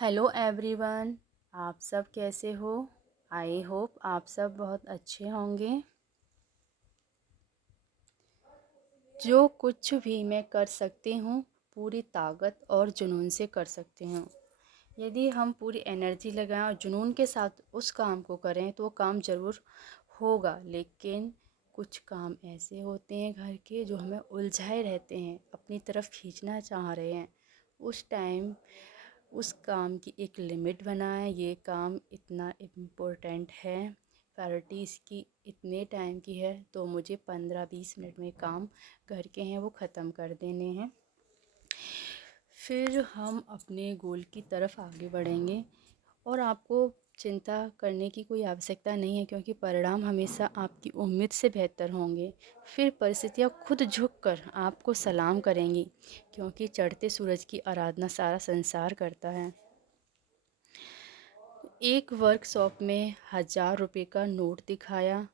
Hello everyone. आप सब कैसे हो? आई होप आप सब बहुत अच्छे होंगे। जो कुछ भी मैं कर सकती हूँ पूरी ताकत और जुनून से कर सकती हूँ। यदि हम पूरी एनर्जी लगाएं और जुनून के साथ उस काम को करें तो वो काम ज़रूर होगा। लेकिन कुछ काम ऐसे होते हैं घर के जो हमें उलझाए रहते हैं, अपनी तरफ खींचना चाह रहे हैं। उस टाइम उस काम की एक लिमिट बनाएं। ये काम इतना इम्पोर्टेंट है, प्रायोरिटी इसकी इतने टाइम की है, तो मुझे 15-20 मिनट में काम घर के हैं वो ख़त्म कर देने हैं। फिर हम अपने गोल की तरफ आगे बढ़ेंगे और आपको चिंता करने की कोई आवश्यकता नहीं है, क्योंकि परिणाम हमेशा आपकी उम्मीद से बेहतर होंगे। फिर परिस्थितियाँ खुद झुककर आपको सलाम करेंगी, क्योंकि चढ़ते सूरज की आराधना सारा संसार करता है। एक वर्कशॉप में 1000 रुपये का नोट दिखाया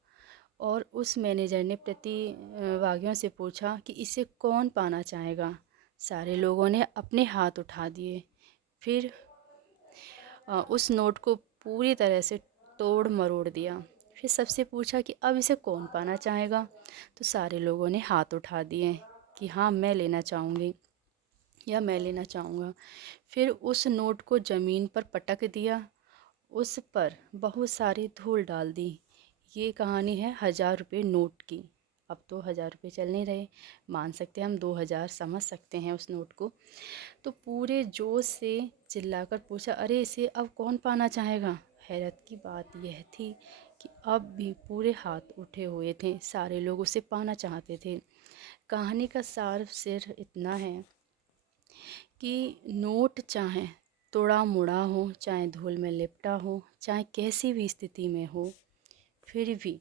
और उस मैनेजर ने प्रतिभागियों से पूछा कि इसे कौन पाना चाहेगा। सारे लोगों ने अपने हाथ उठा दिए। फिर उस नोट को पूरी तरह से तोड़ मरोड़ दिया। फिर सबसे पूछा कि अब इसे कौन पाना चाहेगा, तो सारे लोगों ने हाथ उठा दिए कि हाँ, मैं लेना चाहूँगी या मैं लेना चाहूँगा। फिर उस नोट को ज़मीन पर पटक दिया, उस पर बहुत सारी धूल डाल दी। ये कहानी है 1000 रुपये नोट की। अब तो 1000 रुपये चल नहीं रहे, मान सकते हैं हम 2000 समझ सकते हैं उस नोट को। तो पूरे जोश से चिल्लाकर पूछा, अरे इसे अब कौन पाना चाहेगा। हैरत की बात यह थी कि अब भी पूरे हाथ उठे हुए थे, सारे लोग उसे पाना चाहते थे। कहानी का सार सिर्फ इतना है कि नोट चाहे तोड़ा मुड़ा हो, चाहे धूल में लिपटा हो, चाहे कैसी भी स्थिति में हो, फिर भी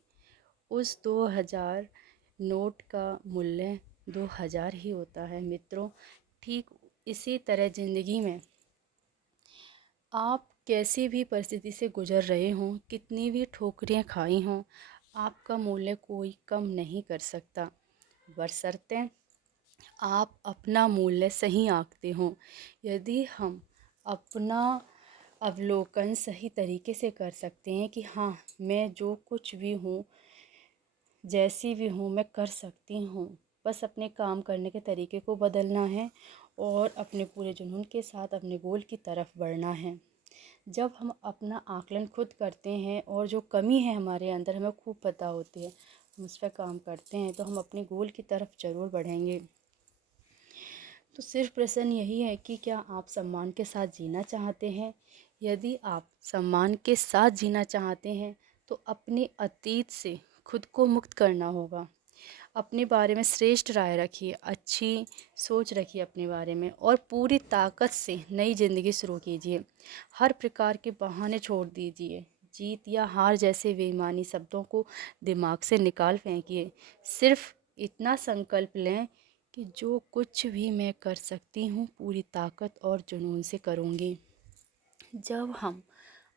उस 2000 नोट का मूल्य 2000 ही होता है मित्रों। ठीक इसी तरह ज़िंदगी में आप कैसी भी परिस्थिति से गुजर रहे हों, कितनी भी ठोकरें खाई हों, आपका मूल्य कोई कम नहीं कर सकता, बशर्ते आप अपना मूल्य सही आंकते हों। यदि हम अपना अवलोकन सही तरीके से कर सकते हैं कि हाँ, मैं जो कुछ भी हूँ, जैसी भी हूँ, मैं कर सकती हूँ, बस अपने काम करने के तरीके को बदलना है और अपने पूरे जुनून के साथ अपने गोल की तरफ बढ़ना है। जब हम अपना आकलन खुद करते हैं और जो कमी है हमारे अंदर हमें खूब पता होती है, हम उस पर काम करते हैं, तो हम अपने गोल की तरफ ज़रूर बढ़ेंगे। तो सिर्फ प्रश्न यही है कि क्या आप सम्मान के साथ जीना चाहते हैं? यदि आप सम्मान के साथ जीना चाहते हैं तो अपने अतीत से खुद को मुक्त करना होगा। अपने बारे में श्रेष्ठ राय रखिए, अच्छी सोच रखिए अपने बारे में और पूरी ताकत से नई ज़िंदगी शुरू कीजिए। हर प्रकार के बहाने छोड़ दीजिए। जीत या हार जैसे बेईमानी शब्दों को दिमाग से निकाल फेंकिए। सिर्फ इतना संकल्प लें कि जो कुछ भी मैं कर सकती हूँ पूरी ताकत और जुनून से करूँगी। जब हम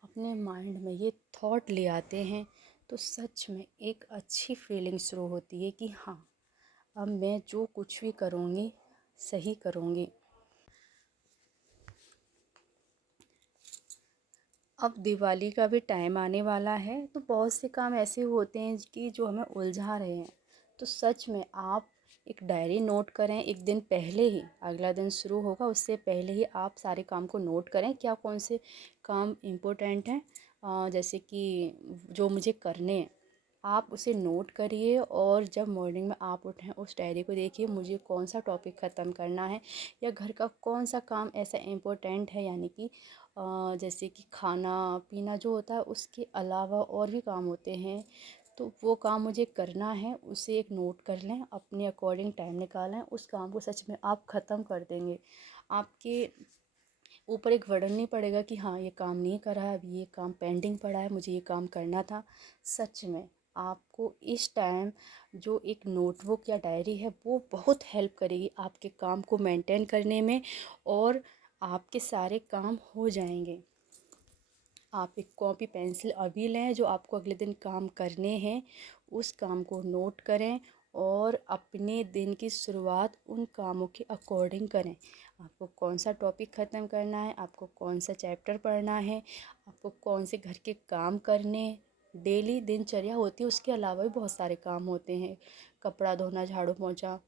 अपने माइंड में ये थॉट ले आते हैं तो सच में एक अच्छी फीलिंग शुरू होती है कि हाँ, अब मैं जो कुछ भी करूँगी सही करूँगी। अब दिवाली का भी टाइम आने वाला है, तो बहुत से काम ऐसे होते हैं कि जो हमें उलझा रहे हैं। तो सच में आप एक डायरी नोट करें, एक दिन पहले ही, अगला दिन शुरू होगा उससे पहले ही आप सारे काम को नोट करें, क्या कौन से काम इम्पोर्टेंट हैं, जैसे कि जो मुझे करने हैं, आप उसे नोट करिए। और जब मॉर्निंग में आप उठें उस डायरी को देखिए, मुझे कौन सा टॉपिक ख़त्म करना है या घर का कौन सा काम ऐसा इम्पोर्टेंट है, यानी कि जैसे कि खाना पीना जो होता है उसके अलावा और भी काम होते हैं, तो वो काम मुझे करना है, उसे एक नोट कर लें, अपने अकॉर्डिंग टाइम निकालें, उस काम को सच में आप ख़त्म कर देंगे। आपके ऊपर एक बर्डन नहीं पड़ेगा कि हाँ, ये काम नहीं करा है, अभी ये काम पेंडिंग पड़ा है, मुझे ये काम करना था। सच में आपको इस टाइम जो एक नोटबुक या डायरी है वो बहुत हेल्प करेगी आपके काम को मेंटेन करने में, और आपके सारे काम हो जाएंगे। आप एक कॉपी पेंसिल अभी लें, जो आपको अगले दिन काम करने हैं उस काम को नोट करें और अपने दिन की शुरुआत उन कामों के अकॉर्डिंग करें। आपको कौन सा टॉपिक ख़त्म करना है, आपको कौन सा चैप्टर पढ़ना है, आपको कौन से घर के काम करने, डेली दिनचर्या होती है, उसके अलावा भी बहुत सारे काम होते हैं। कपड़ा धोना, झाड़ू पोंछा,